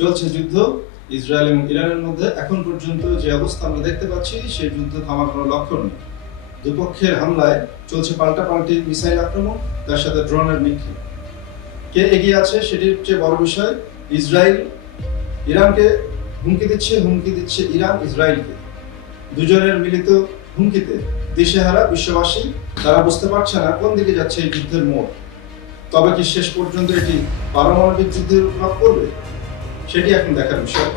চলছে যুদ্ধ ইসরায়েল এবং ইরানের মধ্যে। এখন পর্যন্ত যে অবস্থা আমরা দেখতে পাচ্ছি, সেই যুদ্ধ থামার কোনো লক্ষণ নেই। দুপক্ষের হামলায় চলছে পাল্টাপাল্টি মিসাইল আক্রমণ, তার সাথে ড্রোনের নিক্ষেপ। কে এগিয়ে আছে সেটির চেয়ে বড় বিষয়, ইসরায়েল ইরানকে হুমকি দিচ্ছে ইরান ইসরায়েলকে। দুজনের মিলিত হুমকিতে দিশেহারা বিশ্ববাসী। তারা বুঝতে পারছে না কোন দিকে যাচ্ছে এই যুদ্ধের মোড়। তবে কি শেষ পর্যন্ত এটি পারমাণবিক যুদ্ধের রূপ করবে, সেটি এখন দেখার বিষয়।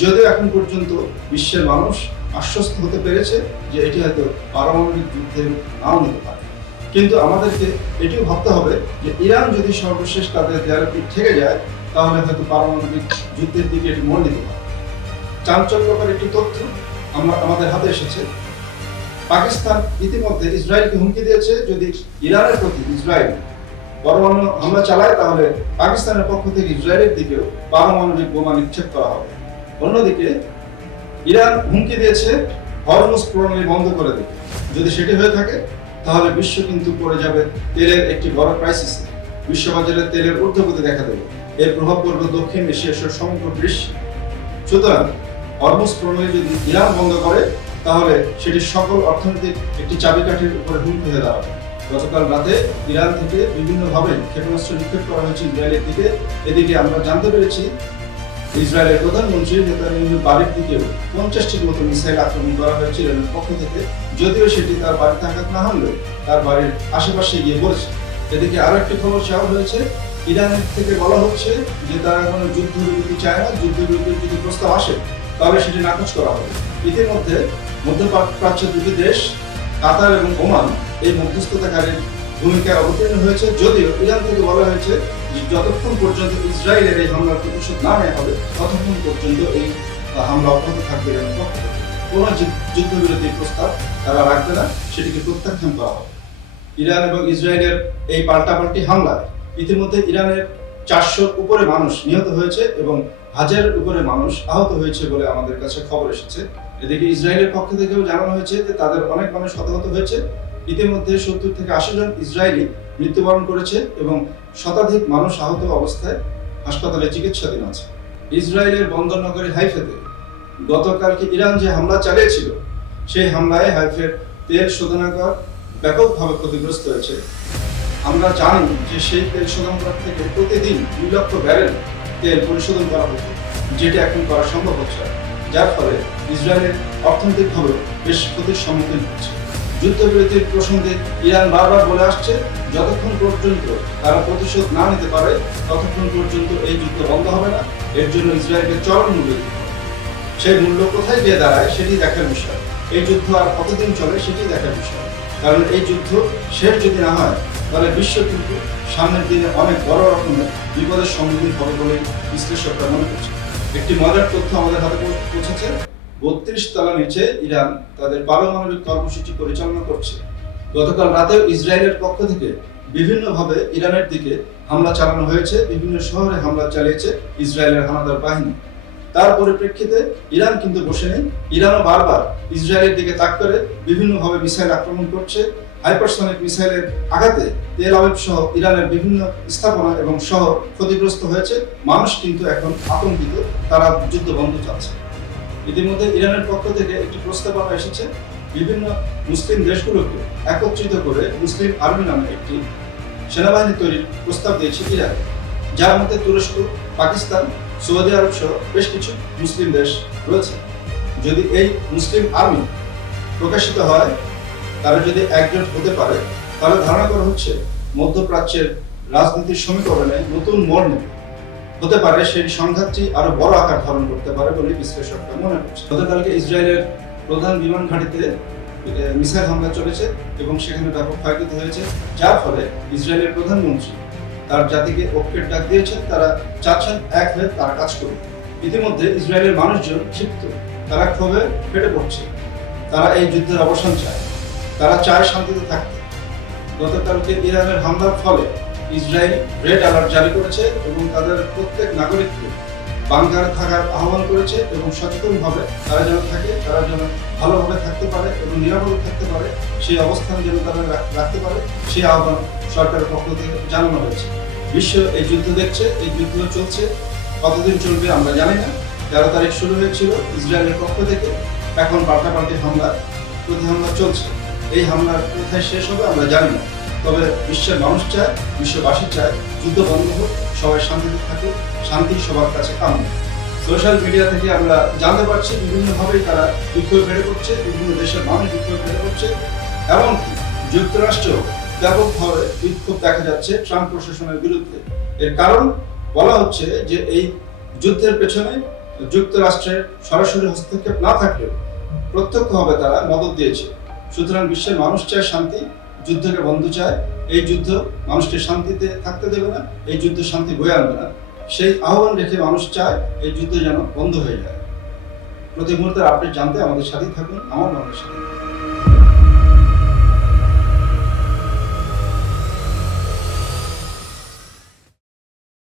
যদিও এখন পর্যন্ত বিশ্বের মানুষ আশ্বস্ত হতে পেরেছে যে এটি হয়তো পারমাণবিক যুদ্ধের নাও নিতে পারে, কিন্তু আমাদেরকে এটিও ভাবতে হবে যে ইরান যদি সর্বশেষ তাদের দেয়ালে পিঠ ঠেকে যায়, তাহলে হয়তো পারমাণবিক যুদ্ধের দিকে এটি মোড় নিতে পারে। চাঞ্চল্যকর একটি তথ্য আমাদের হাতে এসেছে। পাকিস্তান ইতিমধ্যে ইসরায়েলকে হুমকি দিয়েছে, যদি ইরানের প্রতি ইসরায়েল পরমাণু হামলা চালায়, তাহলে পাকিস্তানের পক্ষ থেকে ইসরায়েলের দিকেও পারমাণবিক বোমা নিক্ষেপ করা হবে। অন্যদিকে ইরান হুমকি দিয়েছে হরমুজ প্রণালী বন্ধ করে দিতে। যদি সেটি হয়ে থাকে, তাহলে বিশ্ব কিন্তু পড়ে যাবে তেলের একটি বড় ক্রাইসিসে। বিশ্ববাজারে তেলের ঊর্ধ্বগতি দেখা দেবে। এর প্রভাব পড়বে দক্ষিণ এশিয়া সহ সমগ্র বিশ্বে। সুতরাং হরমুজ প্রণালী যদি ইরান বন্ধ করে, তাহলে সেটি সকল অর্থনৈতিক একটি চাবিকাঠির উপরে হুমকি হয়ে দাঁড়াবে। গতকাল রাতে ইরান থেকে বিভিন্নভাবে ক্ষেপণাস্ত্র নিক্ষেপ করা হয়েছে ইসরায়েলের দিকে। এদিকে আমরা জানতে পেরেছি ইসরায়েলের প্রধানমন্ত্রী নেতানিয়াহুর বাড়ির দিকেও 50টির মতো মিসাইল আক্রমণ করা হয়েছে ইরানের পক্ষ থেকে। যদিও সেটি তার বাড়িতে আঘাত না হলেও তার বাড়ির আশেপাশে গিয়ে পড়েছে। এদিকে আরো একটি খবর চাওয়া হয়েছে, ইরানের থেকে বলা হচ্ছে যে তারা কোনো যুদ্ধবিরতি চায় না। যুদ্ধবিরতির যদি প্রস্তাব আসে, তাহলে সেটি নাকচ করা হবে। ইতিমধ্যে মধ্যপ্রাচ্যের দুটি দেশ কাতার এবং ওমান এই মধ্যস্থতাকারীর ভূমিকায় অবতীর্ণ হয়েছে। যদিও ইরান থেকে বলা হয়েছে যে যতক্ষণ পর্যন্ত ইসরায়েলের এই হামলার প্রতিশোধ না নেওয়া হবে, ততক্ষণ পর্যন্ত এই হামলা অব্যাহত থাকবে ইরানের পক্ষ থেকে। কোনো যুদ্ধবিরতির প্রস্তাব তারা রাখবে না, সেটিকে প্রত্যাখ্যান করা হবে। ইরান এবং ইসরায়েলের এই পাল্টাপাল্টি হামলায় ইতিমধ্যে ইরানের 400-র উপরে মানুষ নিহত হয়েছে এবং 1000-এর উপরে মানুষ আহত হয়েছে বলে আমাদের কাছে খবর এসেছে। এদিকে ইসরায়েলের পক্ষ থেকেও জানানো হয়েছে যে তাদের অনেক মানুষ হতাহত হয়েছে। ইতিমধ্যে 70 থেকে 80 জন ইসরায়েলি মৃত্যুবরণ করেছে এবং শতাধিক মানুষ আহত অবস্থায় হাসপাতালে চিকিৎসাধীন আছে। ইসরায়েলের বন্দর নগরী হাইফাতে গতকালকে ইরান যে হামলা চালিয়েছিল, সেই হামলায় হাইফের তেল শোধনাগার ব্যাপকভাবে ক্ষতিগ্রস্ত হয়েছে। আমরা জানি যে সেই তেল শোধনাগার থেকে প্রতিদিন 2 লক্ষ ব্যারেল তেল পরিশোধন করা হতো, যেটি এখন করা সম্ভব হচ্ছে না, যার ফলে ইসরায়েলের অর্থনৈতিকভাবে বেশ ক্ষতির সম্মুখীন হচ্ছে। যুদ্ধবিরতির প্রসঙ্গে ইরান বারবার বলে আসছে, যতক্ষণ পর্যন্ত তারা প্রতিশোধ না নিতে পারে, ততক্ষণ পর্যন্ত এই যুদ্ধ বন্ধ হবে না। এর জন্য ইসরায়েলকে চরম মূল্য দিতে হবে। সেই মূল্য কোথায় গিয়ে দাঁড়ায় সেটি দেখার বিষয়। এই যুদ্ধ আর কতদিন চলে সেটি দেখার বিষয়। কারণ এই যুদ্ধ শেষ যদি না হয়, তাহলে বিশ্ব কিন্তু সামনের দিনে অনেক বড় রকমের বিপদের সম্মুখীন হবে বলে বিশ্লেষকরা মনে করছে। একটি মজার তথ্য আমাদের হাতে পৌঁছেছে। 32 তলা নিচে ইরান তাদের পারমাণবিক কর্মসূচি পরিচালনা করছে। গতকাল রাতেও ইসরায়েলের পক্ষ থেকে বিভিন্নভাবে ইরানের দিকে হামলা চালানো হয়েছে। বিভিন্ন শহরে হামলা চালিয়েছে ইসরায়েলের হানাদার বাহিনী। তার পরিপ্রেক্ষিতে ইরান কিন্তু বসে নেই। ইরানও বারবার ইসরায়েলের দিকে তাক করে বিভিন্নভাবে মিসাইল আক্রমণ করছে। হাইপারসনিক মিসাইলের আঘাতে তেল আবিব সহ ইরানের বিভিন্ন স্থাপনা এবং শহর ক্ষতিগ্রস্ত হয়েছে। মানুষ কিন্তু এখন আতঙ্কিত, তারা যুদ্ধ বন্ধ চাচ্ছে। ইতিমধ্যে ইরানের পক্ষ থেকে একটি প্রস্তাবনা এসেছে, বিভিন্ন মুসলিম দেশগুলোকে একত্রিত করে মুসলিম আর্মি নামে একটি সেনাবাহিনী তৈরির প্রস্তাব দিয়েছে ইরান, যার মধ্যে তুরস্ক, পাকিস্তান, সৌদি আরব সহ বেশ কিছু মুসলিম দেশ রয়েছে। যদি এই মুসলিম আর্মি প্রকাশিত হয়, তারা যদি একজোট হতে পারে, তাহলে ধারণা করা হচ্ছে মধ্যপ্রাচ্যের রাজনীতির সমীকরণে নতুন মোড় নেবে। হতে পারে সেই সংঘাতটি আরো বড় আকার ধারণ করতে পারে বলে বিশ্লেষকরা মনে করছে। গতকালকে ইসরায়েলের প্রধান বিমান ঘাঁটিতে মিসাইল হামলা চলেছে এবং সেখানে ব্যাপক ক্ষয়ক্ষতি হয়েছে, যার ফলে ইসরায়েলের প্রধানমন্ত্রী তার জাতিকে ঐক্যের ডাক দিয়েছেন। তারা চাচ্ছেন এক হয়ে তারা কাজ করবে। ইতিমধ্যে ইসরায়েলের মানুষজন ক্ষিপ্ত, তারা ক্ষোভে ফেটে পড়ছে। তারা এই যুদ্ধের অবসান চায়, তারা চায় শান্তিতে থাকতে। গতকালকে ইরানের হামলার ফলে ইসরায়েল রেড অ্যালার্ট জারি করেছে এবং তাদের প্রত্যেক নাগরিককে বাংকারে থাকার আহ্বান করেছে এবং সচেতনভাবে তারা যেন থাকে, তারা যেন ভালোভাবে থাকতে পারে এবং নিরাপদে থাকতে পারে, সেই অবস্থান যেন তারা রাখতে পারে, সেই আহ্বান সরকারের পক্ষ থেকে জানানো হয়েছে। বিশ্ব এই যুদ্ধ দেখছে, এই যুদ্ধ চলছে। কতদিন চলবে আমরা জানি না। 13 তারিখ শুরু হয়েছিল ইসরায়েলের পক্ষ থেকে, এখন পাল্টাপাল্টি হামলা, প্রতি হামলা চলছে। এই হামলার কোথায় শেষ হবে আমরা জানি না। তবে বিশ্বের মানুষ চায়, বিশ্ববাসী চায় যুদ্ধ বন্ধ হোক, সবাই শান্তিতে থাকুক, শান্তি সবার কাছে কাম্য। সোশ্যাল মিডিয়া থেকে আমরা জানতে পারছি বিভিন্নভাবেই তারা বিক্ষোভ বেড়ে করছে, বিভিন্ন দেশের মানুষ বিক্ষোভ বেড়ে করছে। এমনকি যুক্তরাষ্ট্র ব্যাপকভাবে বিক্ষোভ দেখা যাচ্ছে ট্রাম্প প্রশাসনের বিরুদ্ধে। এর কারণ বলা হচ্ছে যে এই যুদ্ধের পেছনে যুক্তরাষ্ট্রের সরাসরি হস্তক্ষেপ না থাকলেও প্রত্যক্ষভাবে তারা মদদ দিয়েছে। সুতরাং বিশ্বের মানুষ চায় শান্তি, যুদ্ধকে বন্ধ চায়। এই যুদ্ধ মানুষকে শান্তিতে থাকতে দেবে না, এই যুদ্ধ শান্তি বয়ে আনবে না। সেই আহ্বান রেখে মানুষ চায় এই যুদ্ধ যেন বন্ধ হয়ে যায়। প্রতি মুহূর্তের আপডেট জানতে আমাদের সাথেই থাকুন, আমার মনের সাথে।